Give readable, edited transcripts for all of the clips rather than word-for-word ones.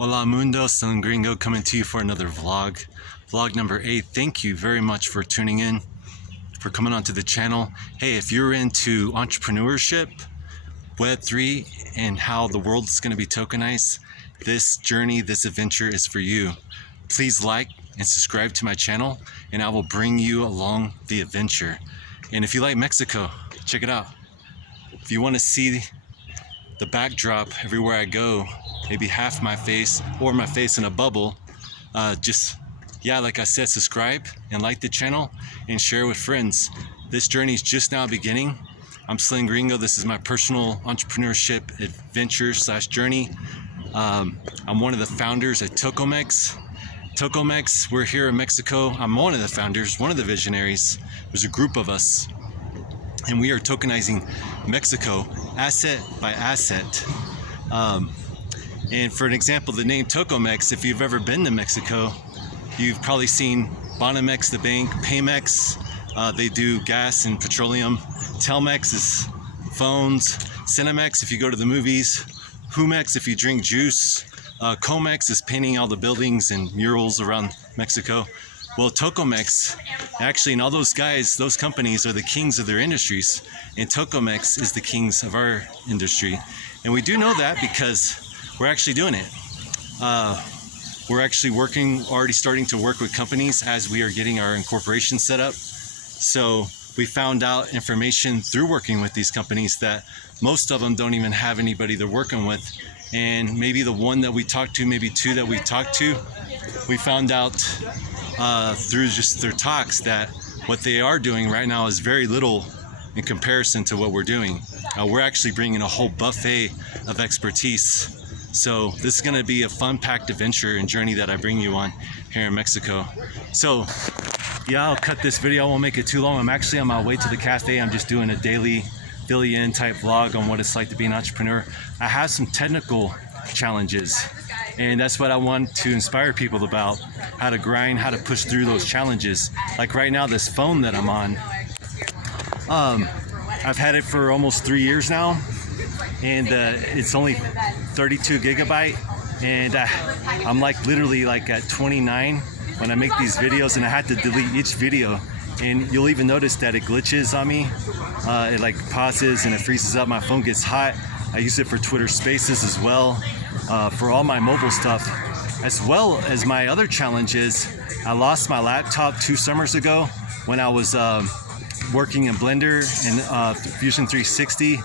Hola mundo, Sun Gringo coming to you for another vlog. Vlog number 8. Thank you very much for tuning in, for coming onto the channel. Hey, if you're into entrepreneurship, Web3, and how the world's going to be tokenized, this journey, this adventure is for you. Please like and subscribe to my channel, and I will bring you along the adventure. And if you like Mexico, check it out. If you want to see the backdrop everywhere I go, maybe half my face or my face in a bubble, like I said, subscribe and like the channel and share with friends. This journey is just now beginning. I'm Slim Gringo. This is my personal entrepreneurship adventure / journey. I'm one of the founders at Tokemex. Tokemex, we're here in Mexico. I'm one of the founders, one of the visionaries. There's a group of us, and we are tokenizing Mexico asset by asset. And for an example, the name Tokemex, if you've ever been to Mexico, you've probably seen Banamex, the bank, Paymex, they do gas and petroleum. Telmex is phones. Cinemex, if you go to the movies. Humex, if you drink juice. Comex is painting all the buildings and murals around Mexico. Well, Tokemex, actually, and all those guys, those companies are the kings of their industries, and Tokemex is the kings of our industry. And we do know that because we're actually doing it. We're actually already starting to work with companies as we are getting our incorporation set up. So we found out information through working with these companies that most of them don't even have anybody they're working with. And maybe the one that we talked to, maybe two that we talked to, we found out through just their talks that what they are doing right now is very little in comparison to what we're doing. We're actually bringing a whole buffet of expertise. So this is going to be a fun-packed adventure and journey that I bring you on here in Mexico. So yeah, I'll cut this video. I won't make it too long. I'm actually on my way to the cafe. I'm just doing a daily fill-you-in type vlog on what it's like to be an entrepreneur. I have some technical challenges, and that's what I want to inspire people about, how to grind, how to push through those challenges. Like right now, this phone that I'm on, I've had it for almost 3 years now, and it's only 32 gigabyte, and I'm like literally like at 29 when I make these videos, and I had to delete each video. And you'll even notice that it glitches on me. It like pauses and it freezes up. My phone gets hot. I use it for Twitter Spaces as well, for all my mobile stuff. As well as my other challenge is, I lost my laptop 2 summers ago when I was working in Blender and Fusion 360.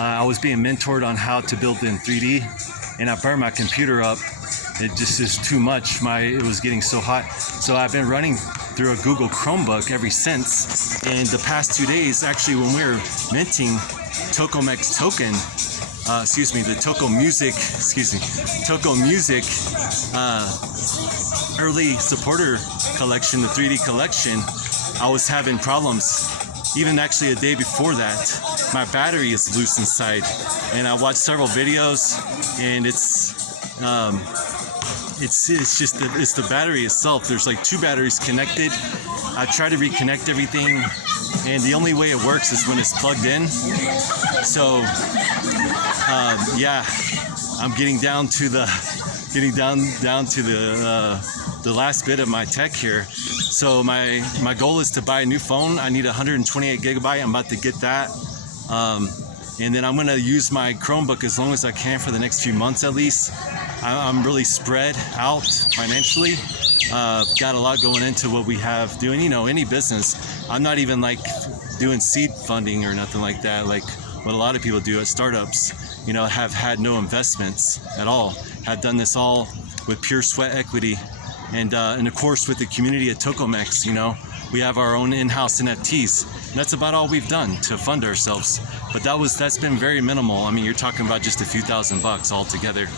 I was being mentored on how to build in 3D, and I burned my computer up. It just is too much. It was getting so hot. So I've been running through a Google Chromebook ever since. And the past 2 days, actually, when we were minting Tokemex token, the Toko Music early supporter collection, the 3D collection, I was having problems. Even actually a day before that, my battery is loose inside. And I watched several videos, and it's the battery itself. There's like 2 batteries connected. I try to reconnect everything, and the only way it works is when it's plugged in. So I'm getting down to the last bit of my tech here. So my goal is to buy a new phone. I need 128 gigabyte. I'm about to get that. And then I'm going to use my Chromebook as long as I can for the next few months at least. I'm really spread out financially. Got a lot going into what we have doing, any business. I'm not even like doing seed funding or nothing like that, like what a lot of people do at startups. Have had no investments at all. Have done this all with pure sweat equity. And of course with the community at Tokemex, we have our own in-house NFTs. And that's about all we've done to fund ourselves. But that's been very minimal. I mean, you're talking about just a few $1,000 altogether.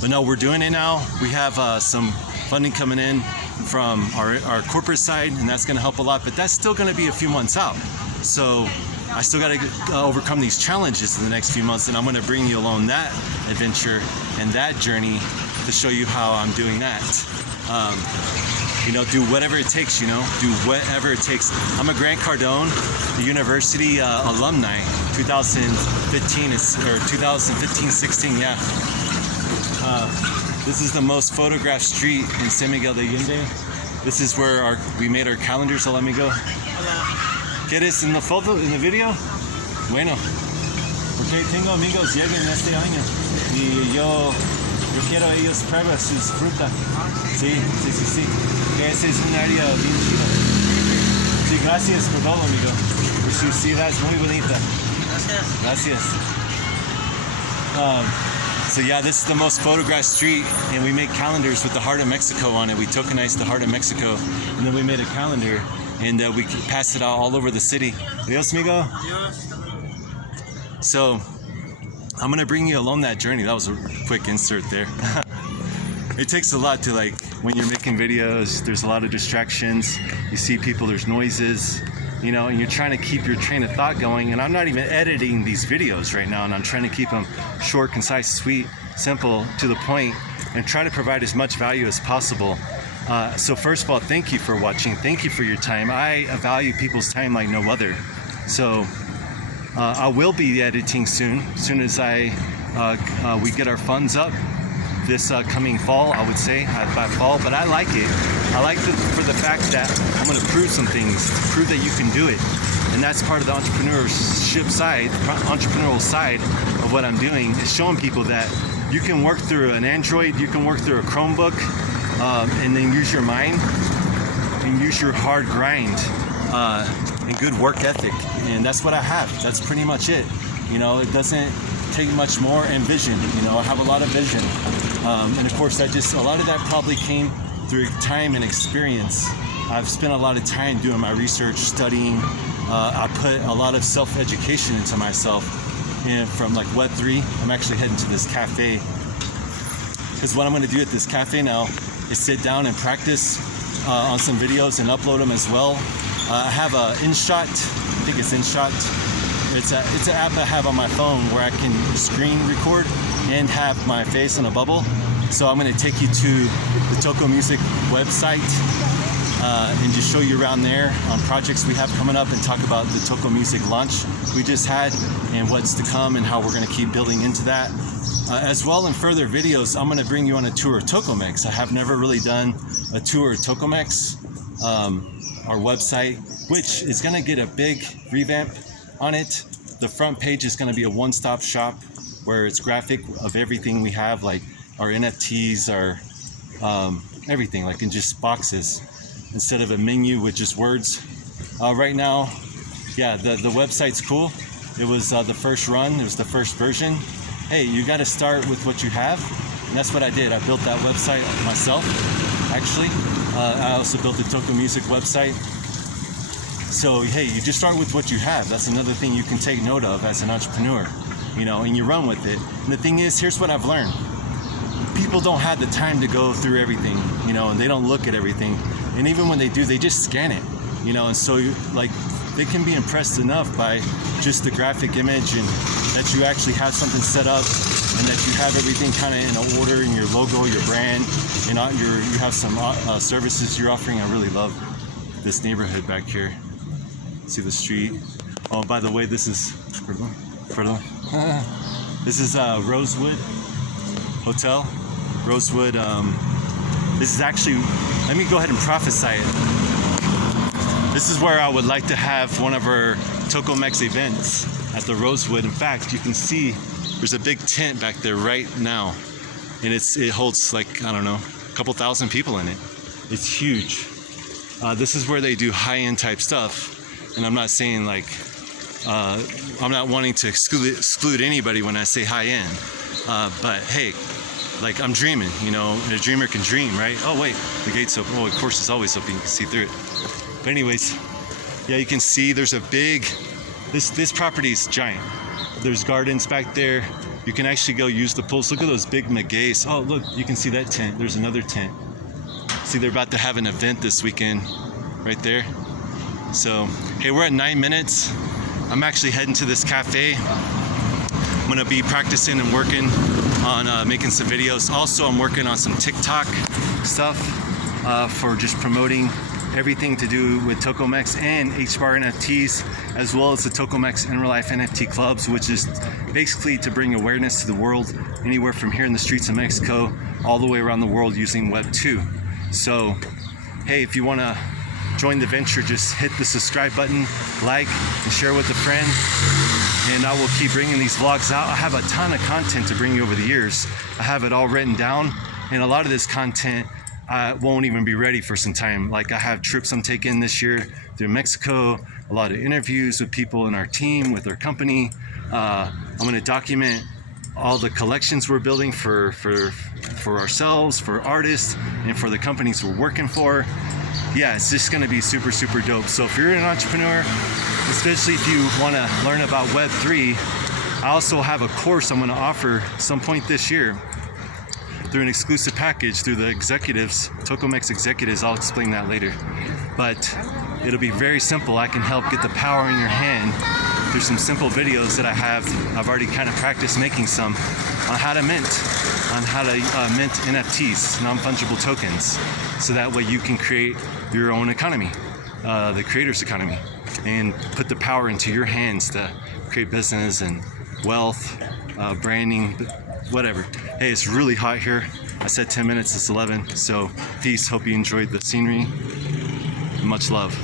But no, we're doing it now. We have some funding coming in from our corporate side, and that's going to help a lot. But that's still going to be a few months out. So I still got to overcome these challenges in the next few months, and I'm going to bring you along that adventure and that journey to show you how I'm doing that. Do whatever it takes, do whatever it takes. I'm a Grant Cardone University alumni, 2015, or 2015-16, yeah. This is the most photographed street in San Miguel de Allende. This is where we made our calendars. Hola, amigo. Hola. ¿Quieres en la foto, en el video? Bueno, porque tengo amigos que llegan este año y yo quiero ellos prueben sus frutas. Sí. Ese es un área bien chida. Sí, gracias por todo, amigo. Su ciudad es muy bonita. Gracias. So yeah, this is the most photographed street, and we make calendars with the heart of Mexico on it. We tokenized the heart of Mexico, and then we made a calendar, and we pass it out all over the city. Adios, amigo. So I'm gonna bring you along that journey. That was a quick insert there. It takes a lot to, like, when you're making videos, there's a lot of distractions. You see people, there's noises, you know, and you're trying to keep your train of thought going. And I'm not even editing these videos right now, and I'm trying to keep them short, concise, sweet, simple, to the point, and try to provide as much value as possible. So first of all, thank you for watching. Thank you for your time. I value people's time like no other. So I will be editing soon as we get our funds up this coming fall, I would say, by fall. But I like it. I like it for the fact that I'm going to prove some things, prove that you can do it. And that's part of the entrepreneurial side of what I'm doing, is showing people that you can work through an Android, you can work through a Chromebook, and then use your mind and use your hard grind and good work ethic. And that's what I have. That's pretty much it. You know, it doesn't take much more, and vision. You know, I have a lot of vision. And of course, a lot of that probably came through time and experience. I've spent a lot of time doing my research, studying. I put a lot of self-education into myself. And from like Web3, I'm actually heading to this cafe. Because what I'm going to do at this cafe now is sit down and practice on some videos and upload them as well. I have a InShot, I think it's InShot. It's an app I have on my phone where I can screen record and have my face in a bubble. So I'm going to take you to the Toko Music website and just show you around there on projects we have coming up, and talk about the Toko Music launch we just had and what's to come and how we're going to keep building into that. As well, in further videos, I'm going to bring you on a tour of Tokomex. I have never really done a tour of Tokomex, our website, which is going to get a big revamp on it. The front page is going to be a one-stop shop where it's graphic of everything we have, like our NFTs, our everything, like in just boxes, instead of a menu with just words. Right now, yeah, the website's cool. It was the first run. It was the first version. Hey, you got to start with what you have, and that's what I did. I built that website myself, actually. I also built the Toko Music website. So, hey, you just start with what you have. That's another thing you can take note of as an entrepreneur, you know, and you run with it. And the thing is, here's what I've learned. People don't have the time to go through everything, you know, and they don't look at everything. And even when they do, they just scan it, you know, and so they can be impressed enough by just the graphic image, and that you actually have something set up, and that you have everything kind of in order, in your logo, your brand, and you have some services you're offering. I really love this neighborhood back here. See the street. Oh, by the way, this is this is Rosewood Hotel. Rosewood. This is actually, let me go ahead and prophesy it. This is where I would like to have one of our Tokomex events, at the Rosewood. In fact, you can see there's a big tent back there right now, and it holds, like, I don't know, a couple thousand people in it. It's huge. This is where they do high-end type stuff, and I'm not saying, like, I'm not wanting to exclude anybody when I say high-end, but hey, like, I'm dreaming, you know, and a dreamer can dream, right? Oh wait, the gate's open. Oh, of course it's always open, you can see through it. But anyways, yeah, you can see there's a big, this property is giant. There's gardens back there. You can actually go use the pools. Look at those big magueys. Oh, look, you can see that tent. There's another tent. See, they're about to have an event this weekend right there. So, hey, we're at 9 minutes. I'm actually heading to this cafe. I'm gonna be practicing and working on making some videos. Also, I'm working on some TikTok stuff for just promoting everything to do with Tokomex and HBAR NFTs, as well as the Tokomex in real life NFT clubs, which is basically to bring awareness to the world anywhere from here in the streets of Mexico all the way around the world using Web 2. So, hey, if you want to join the venture, just hit the subscribe button, like, and share with a friend. And I will keep bringing these vlogs out. I have a ton of content to bring you over the years. I have it all written down, and a lot of this content won't even be ready for some time. Like, I have trips I'm taking this year through Mexico, a lot of interviews with people in our team, with our company. I'm going to document all the collections we're building for ourselves, for artists, and for the companies we're working for. Yeah, it's just going to be super, super dope. So if you're an entrepreneur, especially if you want to learn about Web3, I also have a course I'm going to offer some point this year through an exclusive package through the executives, Tokomex executives. I'll explain that later. But it'll be very simple. I can help get the power in your hand through some simple videos that I have. I've already kind of practiced making some on how to mint NFTs, non-fungible tokens, so that way you can create your own economy, the creator's economy, and put the power into your hands to create business and wealth, branding, whatever. Hey, it's really hot here. I said 10 minutes, it's 11. So peace, hope you enjoyed the scenery. Much love.